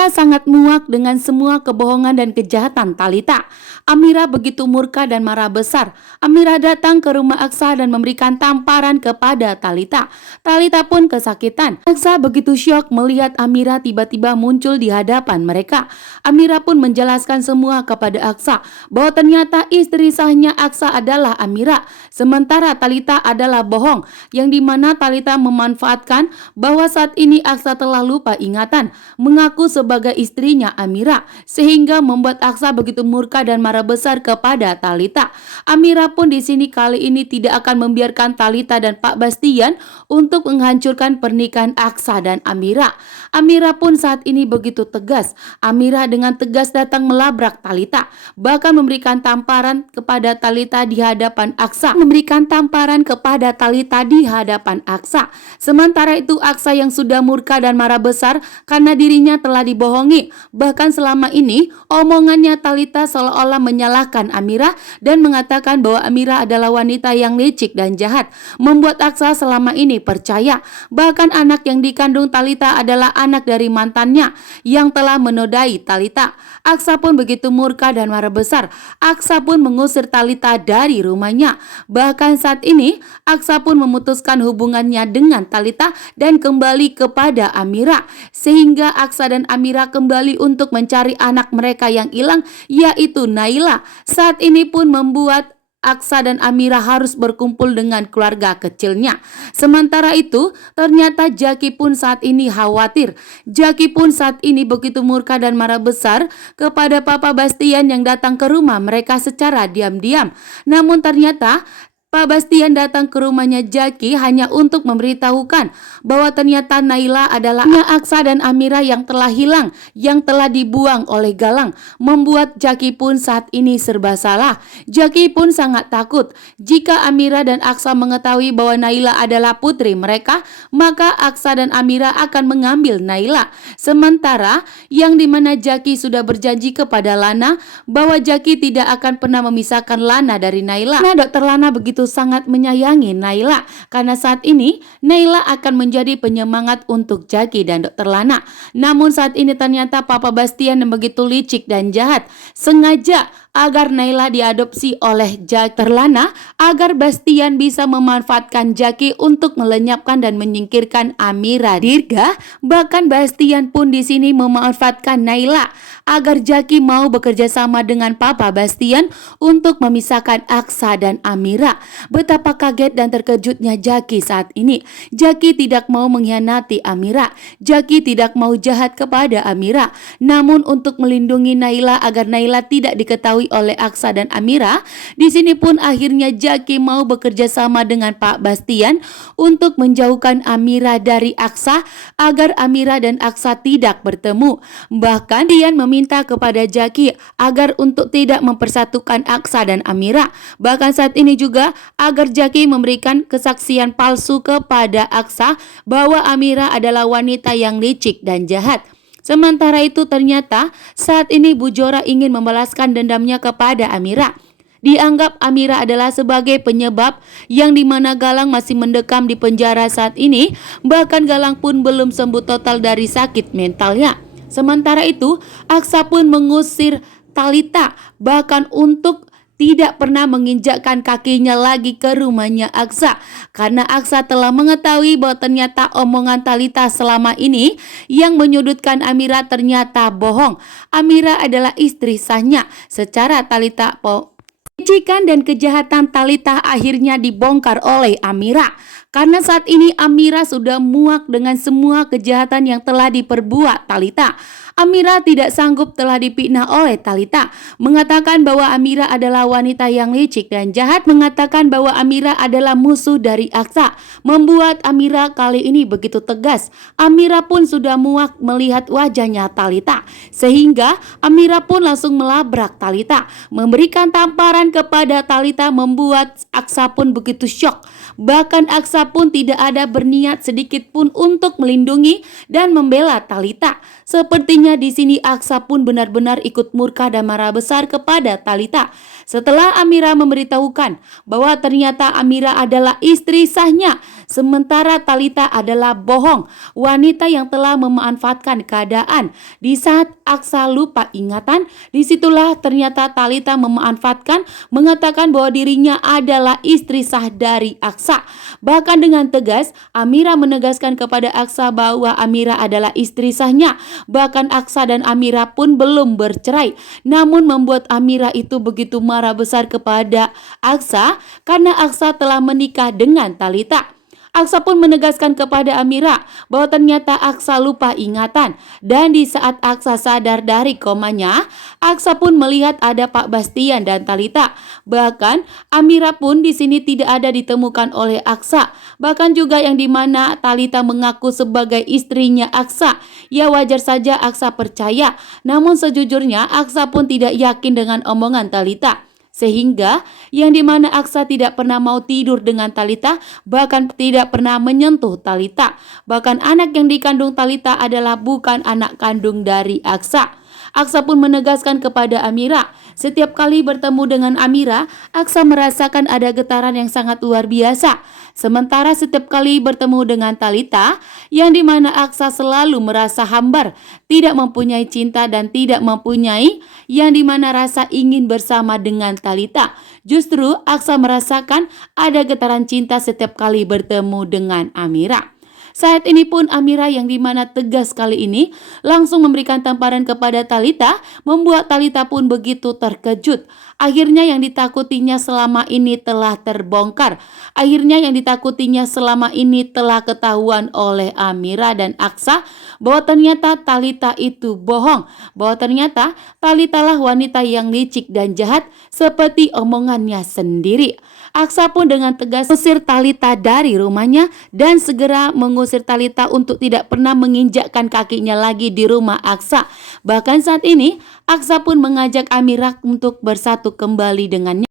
Amira sangat muak dengan semua kebohongan dan kejahatan Talita. Amira begitu murka dan marah besar. Amira datang ke rumah Aksa dan memberikan tamparan kepada Talita. Talita pun kesakitan. Aksa begitu syok melihat Amira tiba-tiba muncul di hadapan mereka. Amira pun menjelaskan semua kepada Aksa bahwa ternyata istri sahnya Aksa adalah Amira, sementara Talita adalah bohong, yang dimana Talita memanfaatkan bahwa saat ini Aksa telah lupa ingatan, mengaku sebagai istrinya Amira, sehingga membuat Aksa begitu murka dan marah besar kepada Talita. Amira pun di sini kali ini tidak akan membiarkan Talita dan Pak Bastian untuk menghancurkan pernikahan Aksa dan Amira. Amira pun saat ini begitu tegas. Amira dengan tegas datang melabrak Talita, bahkan memberikan tamparan kepada Talita di hadapan Aksa. Sementara itu Aksa yang sudah murka dan marah besar karena dirinya telah dibohongi. Bahkan selama ini omongannya Talita seolah-olah menyalahkan Amira dan mengatakan bahwa Amira adalah wanita yang licik dan jahat, membuat Aksa selama ini percaya. Bahkan anak yang dikandung Talita adalah anak dari mantannya yang telah menodai Talita. Aksa pun begitu murka dan marah besar. Aksa pun mengusir Talita dari rumahnya. Bahkan saat ini Aksa pun memutuskan hubungannya dengan Talita dan kembali kepada Amira, sehingga Aksa dan Amira kembali untuk mencari anak mereka yang hilang, yaitu Naila. Saat ini pun membuat Aksa dan Amira harus berkumpul dengan keluarga kecilnya. Sementara itu, ternyata Jaki pun saat ini khawatir. Jaki pun saat ini begitu murka dan marah besar kepada Papa Bastian yang datang ke rumah mereka secara diam-diam. Namun ternyata Pak Bastian datang ke rumahnya Jaki hanya untuk memberitahukan bahwa ternyata Naila adalah Aksa dan Amira yang telah hilang, yang telah dibuang oleh Galang, membuat Jaki pun saat ini serba salah. Jaki pun sangat takut jika Amira dan Aksa mengetahui bahwa Naila adalah putri mereka, maka Aksa dan Amira akan mengambil Naila. Sementara yang dimana Jaki sudah berjanji kepada Lana bahwa Jaki tidak akan pernah memisahkan Lana dari Naila. Nah, Dokter Lana begitu sangat menyayangi Naila karena saat ini Naila akan menjadi penyemangat untuk Jaki dan Dokter Lana. Namun saat ini ternyata Papa Bastian yang begitu licik dan jahat sengaja agar Naila diadopsi oleh Dokter Lana agar Bastian bisa memanfaatkan Jaki untuk melenyapkan dan menyingkirkan Amira Dirga. Bahkan Bastian pun di sini memanfaatkan Naila agar Jaki mau bekerja sama dengan Papa Bastian untuk memisahkan Aksa dan Amira. Betapa kaget dan terkejutnya Jaki saat ini. Jaki tidak mau mengkhianati Amira. Jaki tidak mau jahat kepada Amira. Namun untuk melindungi Naila agar Naila tidak diketahui oleh Aksa dan Amira, di sini pun akhirnya Jaki mau bekerja sama dengan Pak Bastian untuk menjauhkan Amira dari Aksa agar Amira dan Aksa tidak bertemu. Bahkan dia meminta kepada Jaki agar untuk tidak mempersatukan Aksa dan Amira. Bahkan saat ini juga agar Jaki memberikan kesaksian palsu kepada Aksa bahwa Amira adalah wanita yang licik dan jahat. Sementara itu ternyata saat ini Bu Jora ingin membalaskan dendamnya kepada Amira. Dianggap Amira adalah sebagai penyebab yang dimana Galang masih mendekam di penjara saat ini. Bahkan Galang pun belum sembuh total dari sakit mentalnya. Sementara itu Aksa pun mengusir Talita, bahkan untuk tidak pernah menginjakkan kakinya lagi ke rumahnya Aksa, karena Aksa telah mengetahui bahwa ternyata omongan Talita selama ini yang menyudutkan Amira ternyata bohong. Amira adalah istri sahnya. Secara Talita Kelicikan dan kejahatan Talita akhirnya dibongkar oleh Amira. Karena saat ini Amira sudah muak dengan semua kejahatan yang telah diperbuat Talita. Amira tidak sanggup telah difitnah oleh Talita, mengatakan bahwa Amira adalah wanita yang licik dan jahat, mengatakan bahwa Amira adalah musuh dari Aksa, membuat Amira kali ini begitu tegas. Amira pun sudah muak melihat wajahnya Talita Sehingga Amira pun langsung melabrak Talita, memberikan tamparan kepada Talita, membuat Aksa pun begitu syok. Bahkan Aksa pun tidak ada berniat sedikit pun untuk melindungi dan membela Talita. Sepertinya di sini Aksa pun benar-benar ikut murka dan marah besar kepada Talita. Setelah Amira memberitahukan bahwa ternyata Amira adalah istri sahnya, sementara Talita adalah bohong, wanita yang telah memanfaatkan keadaan. Di saat Aksa lupa ingatan, disitulah ternyata Talita memanfaatkan, mengatakan bahwa dirinya adalah istri sah dari Aksa. Bahkan dengan tegas, Amira menegaskan kepada Aksa bahwa Amira adalah istri sahnya. Bahkan Aksa dan Amira pun belum bercerai, namun membuat Amira itu begitu marah besar kepada Aksa karena Aksa telah menikah dengan Talita. Aksa pun menegaskan kepada Amira bahwa ternyata Aksa lupa ingatan, dan di saat Aksa sadar dari komanya, Aksa pun melihat ada Pak Bastian dan Talita. Bahkan Amira pun di sini tidak ada ditemukan oleh Aksa. Bahkan juga yang dimana Talita mengaku sebagai istrinya Aksa. Ya wajar saja Aksa percaya, namun sejujurnya Aksa pun tidak yakin dengan omongan Talita. Sehingga yang dimana Aksa tidak pernah mau tidur dengan Talita, bahkan tidak pernah menyentuh Talita. Bahkan anak yang dikandung Talita adalah bukan anak kandung dari Aksa. Aksa pun menegaskan kepada Amira, setiap kali bertemu dengan Amira, Aksa merasakan ada getaran yang sangat luar biasa. Sementara setiap kali bertemu dengan Talita, yang dimana Aksa selalu merasa hambar, tidak mempunyai cinta dan tidak mempunyai yang dimana rasa ingin bersama dengan Talita. Justru Aksa merasakan ada getaran cinta setiap kali bertemu dengan Amira. Saat ini pun Amira yang dimana tegas kali ini langsung memberikan tamparan kepada Talita, membuat Talita pun begitu terkejut. Akhirnya yang ditakutinya selama ini telah terbongkar. Akhirnya yang ditakutinya selama ini telah ketahuan oleh Amira dan Aksa bahwa ternyata Talita itu bohong. Bahwa ternyata Talita lah wanita yang licik dan jahat seperti omongannya sendiri. Aksa pun dengan tegas mengusir Talita dari rumahnya dan segera mengusir Talita untuk tidak pernah menginjakkan kakinya lagi di rumah Aksa. Bahkan saat ini Aksa pun mengajak Amira untuk bersatu kembali dengannya.